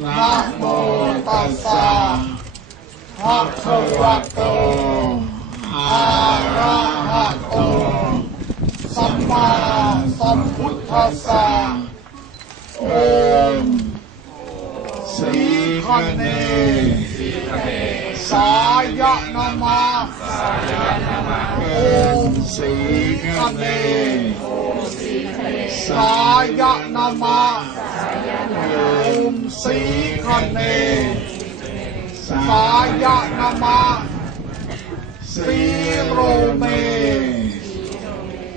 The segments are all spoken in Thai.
นะโมตัสสะภะคะวะโตอะระหะโตสัมมาสัมพุทธัสสะโอมสีคันเนสายะนามาโอมสีคันเนสายะนามา อมสีคันเนสายะนามาสีโรเม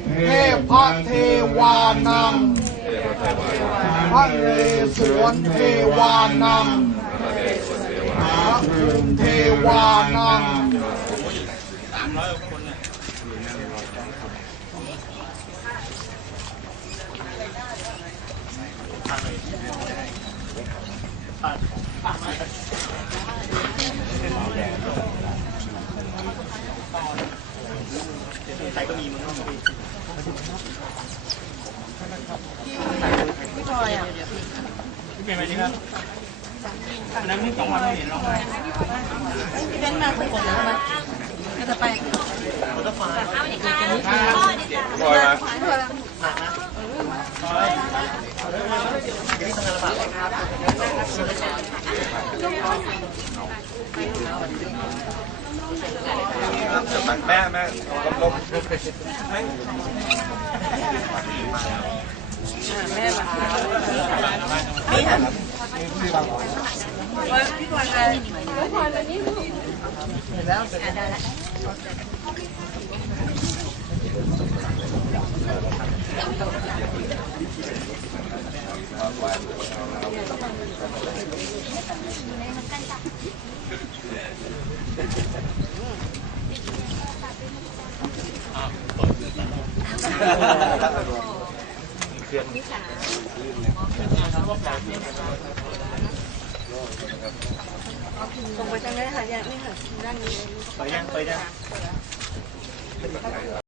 เทพเทวานังพระเรศวรเทวานังพระภูมิเทวานัง ใครก็มีมึงต้องมี พี่พลอยอะพี่เป็นไหมนี่ครับอันนั้นเพิ่งสองวันไม่เห็นร้องไห้พี่เบ้นมาคนแล้วนะจะไป มันก็ฟ้า บอยมา แม่แม่ลมลมแม่มานี่ค่ะพี่พลอยไปพี่พลอยไปนี่ลูกเสร็จแล้ว เสร็จแล้วส่งไปทางไหนคะยังไม่ค่ะด้านนี้ไปยังไปยัง